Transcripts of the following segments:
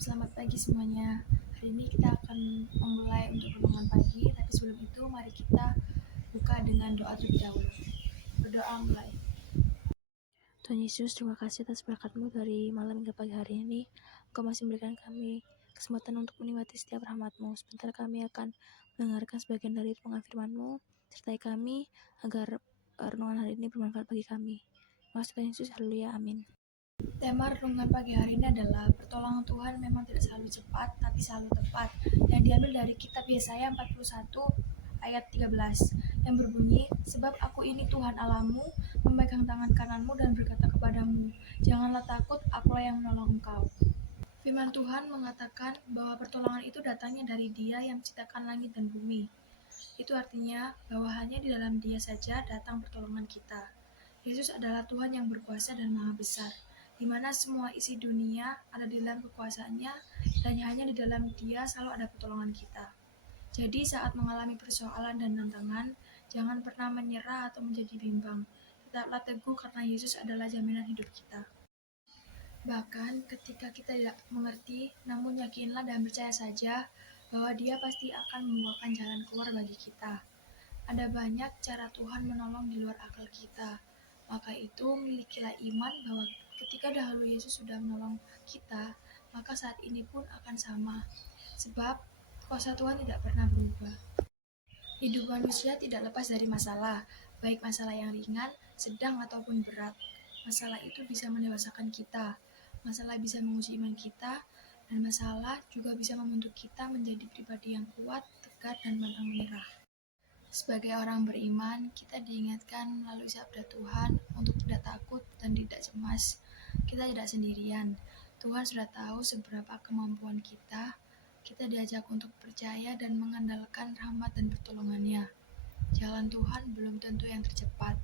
Selamat pagi semuanya. Hari ini kita akan memulai untuk renungan pagi, tapi sebelum itu mari kita buka dengan doa terlebih dahulu. Berdoa mulai. Tuhan Yesus, terima kasih atas berkat-Mu dari malam hingga pagi hari ini. Engkau masih memberikan kami kesempatan untuk menikmati setiap rahmat-Mu. Sebentar kami akan mendengarkan sebagian dari renungan firman-Mu. Sertai kami agar renungan hari ini bermanfaat bagi kami. Terima kasih Tuhan Yesus, haleluya, amin. Tema renungan pagi hari ini adalah pertolongan Tuhan memang tidak selalu cepat, tapi selalu tepat. Dan diambil dari kitab Yesaya 41 ayat 13 yang berbunyi, sebab aku ini Tuhan Allahmu, memegang tangan kananmu dan berkata kepadamu, janganlah takut, akulah yang menolong engkau. Firman Tuhan mengatakan bahwa pertolongan itu datangnya dari Dia yang menciptakan langit dan bumi. Itu artinya bahwa hanya di dalam Dia saja datang pertolongan kita. Yesus adalah Tuhan yang berkuasa dan maha besar, di mana semua isi dunia ada di dalam kekuasaannya, dan hanya di dalam Dia selalu ada pertolongan kita. Jadi saat mengalami persoalan dan tantangan, jangan pernah menyerah atau menjadi bimbang. Tetaplah teguh karena Yesus adalah jaminan hidup kita. Bahkan ketika kita tidak mengerti, namun yakinlah dan percaya saja bahwa Dia pasti akan membukakan jalan keluar bagi kita. Ada banyak cara Tuhan menolong di luar akal kita. Maka itu milikilah iman bahwa ketika dahulu Yesus sudah menolong kita, maka saat ini pun akan sama. Sebab kuasa Tuhan tidak pernah berubah. Hidup manusia tidak lepas dari masalah, baik masalah yang ringan, sedang ataupun berat. Masalah itu bisa mendewasakan kita, masalah bisa menguji iman kita, dan masalah juga bisa membentuk kita menjadi pribadi yang kuat, tegar, dan pantang menyerah. Sebagai orang beriman, kita diingatkan melalui sabda Tuhan untuk tidak takut dan tidak cemas. Kita tidak sendirian. Tuhan sudah tahu seberapa kemampuan kita. Kita diajak untuk percaya dan mengandalkan rahmat dan pertolongannya. Jalan Tuhan belum tentu yang tercepat,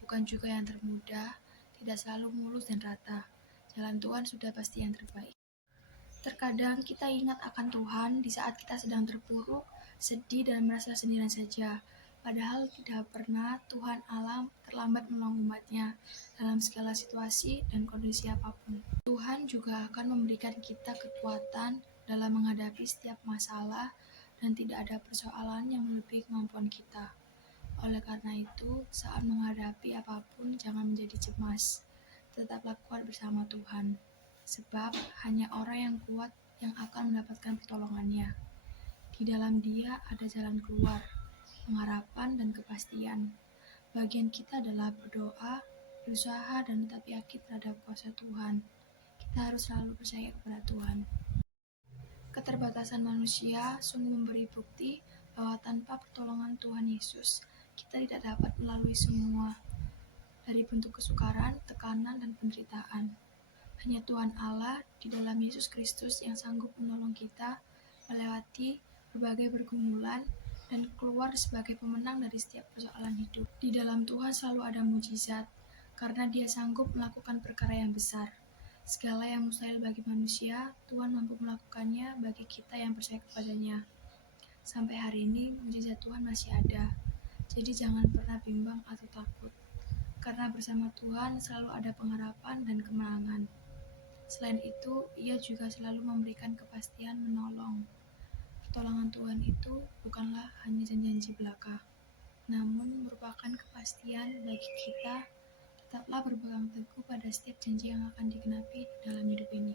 bukan juga yang termudah, tidak selalu mulus dan rata. Jalan Tuhan sudah pasti yang terbaik. Terkadang kita ingat akan Tuhan di saat kita sedang terpuruk, sedih, dan merasa sendirian saja. Padahal tidak pernah Tuhan Allah terlambat menolong umatnya dalam segala situasi dan kondisi apapun. Tuhan juga akan memberikan kita kekuatan dalam menghadapi setiap masalah dan tidak ada persoalan yang melebihi kemampuan kita. Oleh karena itu, saat menghadapi apapun jangan menjadi cemas. Tetaplah kuat bersama Tuhan. Sebab hanya orang yang kuat yang akan mendapatkan pertolongannya. Di dalam Dia ada jalan keluar, pengharapan, dan kepastian. Bagian kita adalah berdoa, berusaha, dan tetap yakin terhadap kuasa Tuhan. Kita harus selalu percaya kepada Tuhan. Keterbatasan manusia sungguh memberi bukti bahwa tanpa pertolongan Tuhan Yesus, kita tidak dapat melalui semua dari bentuk kesukaran, tekanan, dan penderitaan. Hanya Tuhan Allah di dalam Yesus Kristus yang sanggup menolong kita melewati berbagai pergumulan dan keluar sebagai pemenang dari setiap persoalan hidup. Di dalam Tuhan selalu ada mujizat, karena Dia sanggup melakukan perkara yang besar. Segala yang mustahil bagi manusia, Tuhan mampu melakukannya bagi kita yang percaya kepadanya. Sampai hari ini, mujizat Tuhan masih ada. Jadi jangan pernah bimbang atau takut, karena bersama Tuhan selalu ada pengharapan dan kemenangan. Selain itu, Ia juga selalu memberikan kepastian menolong. Pertolongan Tuhan itu bukanlah hanya janji-janji belaka, namun merupakan kepastian bagi kita. Tetaplah berpegang teguh pada setiap janji yang akan digenapi dalam hidup ini.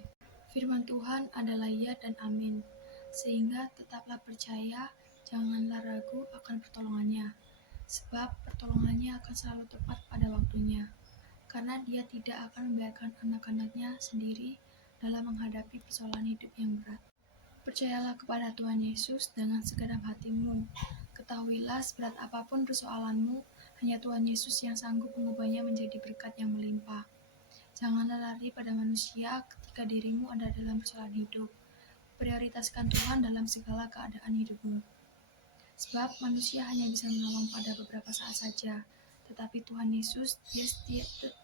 Firman Tuhan adalah ya dan amin, sehingga tetaplah percaya, janganlah ragu akan pertolongannya, sebab pertolongannya akan selalu tepat pada waktunya, karena Dia tidak akan membiarkan anak-anaknya sendiri dalam menghadapi persoalan hidup yang berat. Percayalah kepada Tuhan Yesus dengan segenap hatimu. Ketahuilah seberat apapun persoalanmu, hanya Tuhan Yesus yang sanggup mengubahnya menjadi berkat yang melimpah. Janganlah lari pada manusia ketika dirimu ada dalam persoalan hidup. Prioritaskan Tuhan dalam segala keadaan hidupmu. Sebab manusia hanya bisa menolong pada beberapa saat saja, tetapi Tuhan Yesus,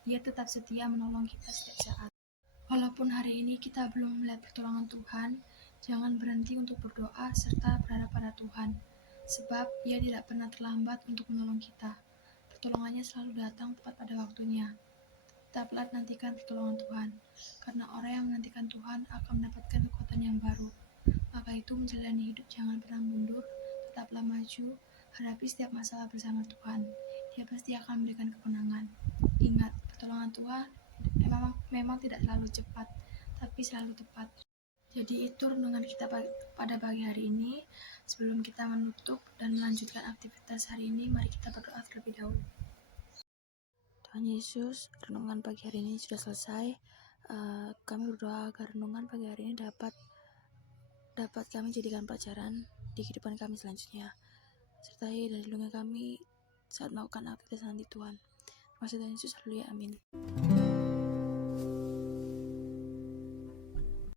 dia tetap setia menolong kita setiap saat. Walaupun hari ini kita belum melihat pertolongan Tuhan, jangan berhenti untuk berdoa serta berharap pada Tuhan, sebab Dia tidak pernah terlambat untuk menolong kita. Pertolongannya selalu datang tepat pada waktunya. Tetaplah nantikan pertolongan Tuhan, karena orang yang menantikan Tuhan akan mendapatkan kekuatan yang baru. Maka itu menjalani hidup jangan pernah mundur, tetaplah maju, hadapi setiap masalah bersama Tuhan. Dia pasti akan memberikan kemenangan. Ingat, pertolongan Tuhan memang tidak selalu cepat, tapi selalu tepat. Jadi itu renungan kita pada pagi hari ini. Sebelum kita menutup dan melanjutkan aktivitas hari ini, mari kita berdoa terlebih dahulu. Tuhan Yesus, renungan pagi hari ini sudah selesai. Kami berdoa agar renungan pagi hari ini dapat kami jadikan pelajaran di kehidupan kami selanjutnya. Sertai dan lindungi kami saat melakukan aktivitas nanti Tuhan. Terima kasih Tuhan Yesus, haleluya, amin.